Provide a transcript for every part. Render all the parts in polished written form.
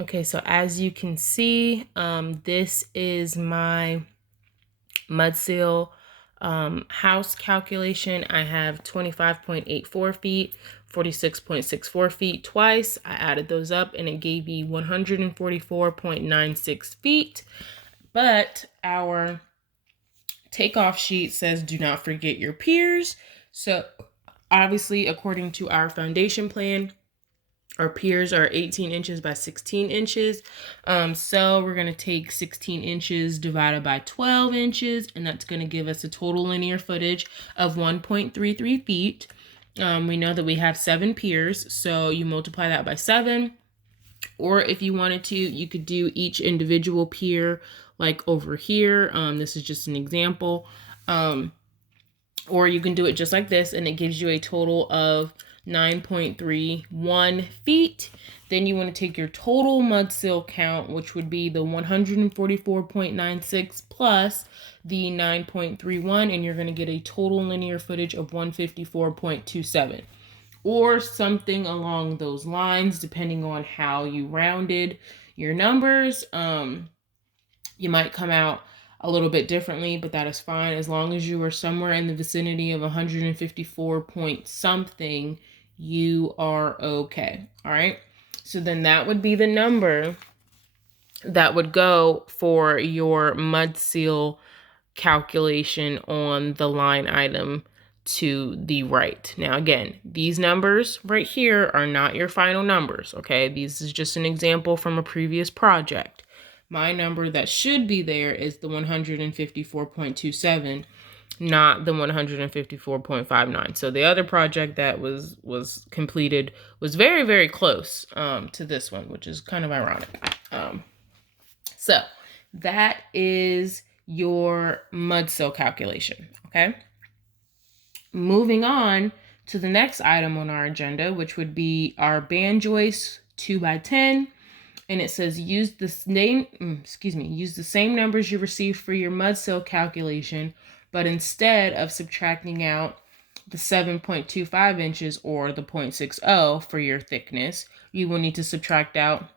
Okay, so as you can see, this is my mud seal house calculation. I have 25.84 feet, 46.64 feet twice. I added those up and it gave me 144.96 feet. But our takeoff sheet says do not forget your piers. So obviously, according to our foundation plan, our piers are 18 inches by 16 inches. So we're going to take 16 inches divided by 12 inches, and that's going to give us a total linear footage of 1.33 feet. We know that we have 7 piers, so you multiply that by 7. Or if you wanted to, you could do each individual pier like over here. This is just an example. Or you can do it just like this, and it gives you a total of 9.31 feet. Then you want to take your total mud seal count, which would be the 144.96 plus the 9.31, and you're going to get a total linear footage of 154.27. Or something along those lines, depending on how you rounded your numbers. You might come out a little bit differently, but that is fine. As long as you are somewhere in the vicinity of 154 point something, you are okay. All right. So then that would be the number that would go for your mud seal calculation on the line item to the right. Now, again, these numbers right here are not your final numbers. Okay. This is just an example from a previous project. My number that should be there is the 154.27, not the 154.59. So the other project that was completed was very, very close to this one, which is kind of ironic. So that is your mud seal calculation, okay? Moving on to the next item on our agenda, which would be our band joist 2x10. And it says use the same numbers you received for your mud seal calculation, but instead of subtracting out the 7.25 inches or the 0.60 for your thickness, you will need to subtract out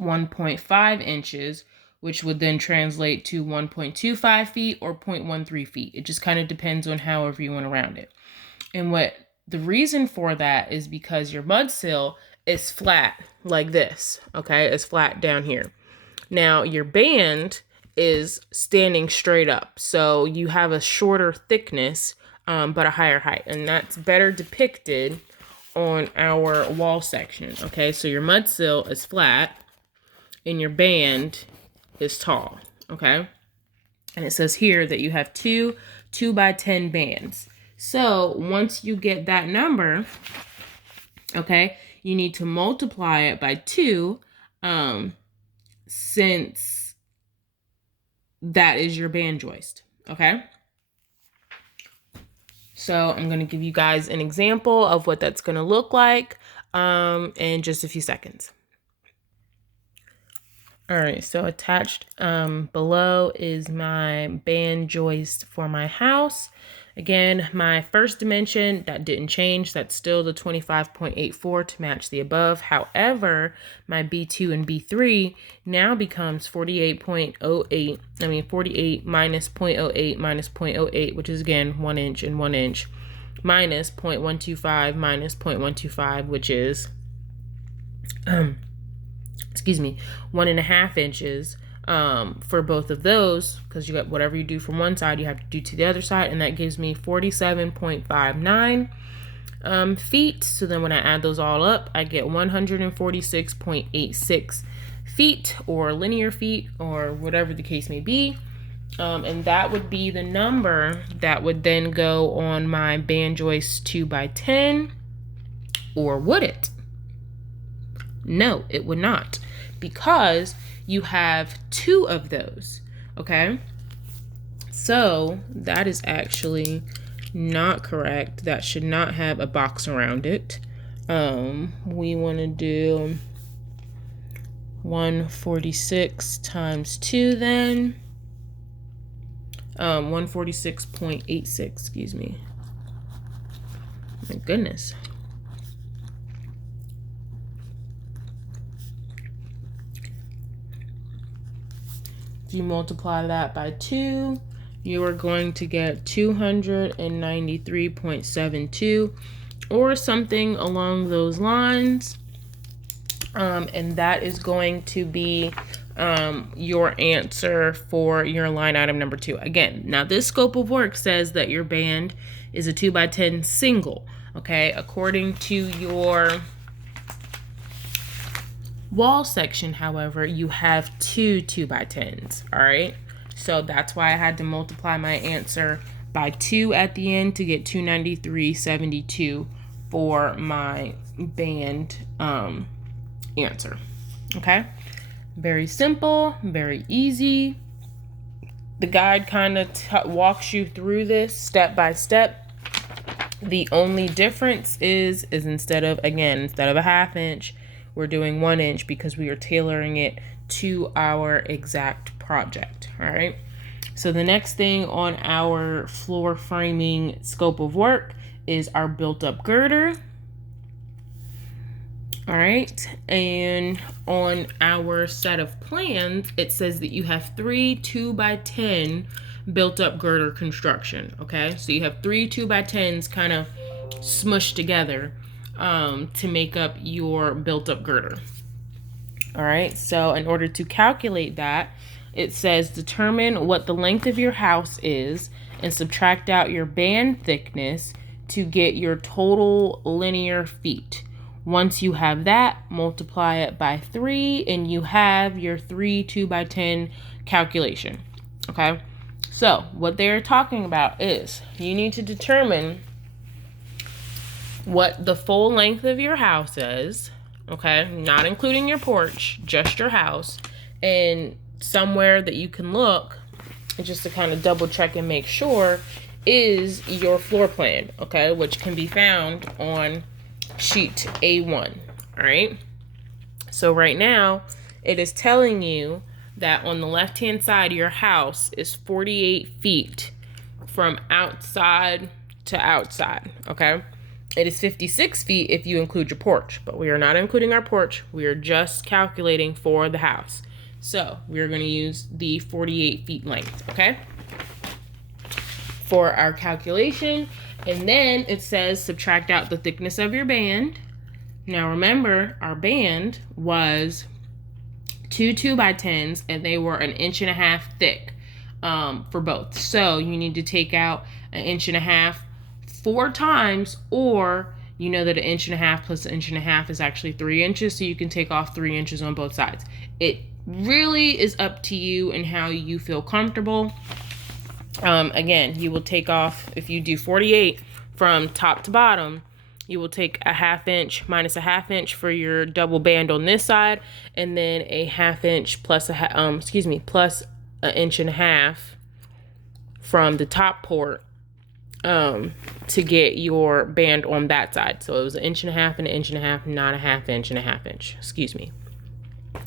1.5 inches, which would then translate to 1.25 feet or 0.13 feet. It just kind of depends on however you want to round it. And what the reason for that is because your mud seal is flat like this, okay? It's flat down here. Now, your band is standing straight up. So you have a shorter thickness, but a higher height. And that's better depicted on our wall section, okay? So your mud seal is flat and your band is tall, okay? And it says here that you have two 2x10 bands. So once you get that number, okay, you need to multiply it by 2, since that is your band joist, okay? So I'm going to give you guys an example of what that's going to look like in just a few seconds. All right, so attached below is my band joist for my house. Again, my first dimension, that didn't change. That's still the 25.84 to match the above. However, my B2 and B3 now becomes 48 minus 0.08 minus 0.08, which is again 1 inch and 1 inch, minus 0.125 minus 0.125, which is 1.5 inches for both of those, because you got whatever you do from one side, you have to do to the other side, and that gives me 47.59 feet. So then when I add those all up, I get 146.86 feet, or linear feet, or whatever the case may be. And that would be the number that would then go on my band joist 2x10, or would it? No, it would not, because you have 2 of those, okay? So that is actually not correct. That should not have a box around it. We want to do 146 times 2 then. 146.86, excuse me. My goodness. you multiply that by 2, you are going to get 293.72 or something along those lines. And that is going to be your answer for your line item number 2. Again, now this scope of work says that your band is a 2x10 single. Okay, according to your wall section, however, you have 2 2x10s. All right, so that's why I had to multiply my answer by 2 at the end to get 293.72 for my band answer. Okay, very simple, very easy. The guide kind of walks you through this step by step. The only difference is instead of a 1/2 inch, we're doing 1 inch because we are tailoring it to our exact project. All right, so the next thing on our floor framing scope of work is our built-up girder. All right, and on our set of plans, it says that you have 3 2x10 built-up girder construction. Okay, so you have 3 2x10s kind of smushed together to make up your built-up girder. All right, so in order to calculate that, it says determine what the length of your house is and subtract out your band thickness to get your total linear feet. Once you have that, multiply it by 3 and you have your 3 2x10 calculation. Okay, so what they're talking about is you need to determine what the full length of your house is, okay, not including your porch, just your house, and somewhere that you can look just to kind of double check and make sure is your floor plan, okay, which can be found on sheet A1. All right, so right now it is telling you that on the left hand side your house is 48 feet from outside to outside. Okay, it is 56 feet if you include your porch, but we are not including our porch. We are just calculating for the house, so we're going to use the 48 feet length, okay, for our calculation. And then it says subtract out the thickness of your band. Now remember, our band was 2 2x10s and they were 1.5 inches thick for both. So you need to take out 1.5 inches 4 times, or you know that 1.5 inches plus 1.5 inches is actually 3 inches, so you can take off 3 inches on both sides. It really is up to you and how you feel comfortable. Again, you will take off, if you do 48 from top to bottom, you will take 1/2 inch minus 1/2 inch for your double band on this side, and then 1/2 inch plus plus 1.5 inches from the top port to get your band on that side. So it was 1.5 inches and 1.5 inches, not 1/2 inch and 1/2 inch, excuse me,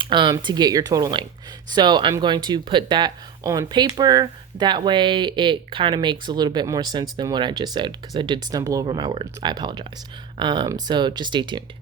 to get your total length. So I'm going to put that on paper. That way it kind of makes a little bit more sense than what I just said, because I did stumble over my words. I apologize. So just stay tuned.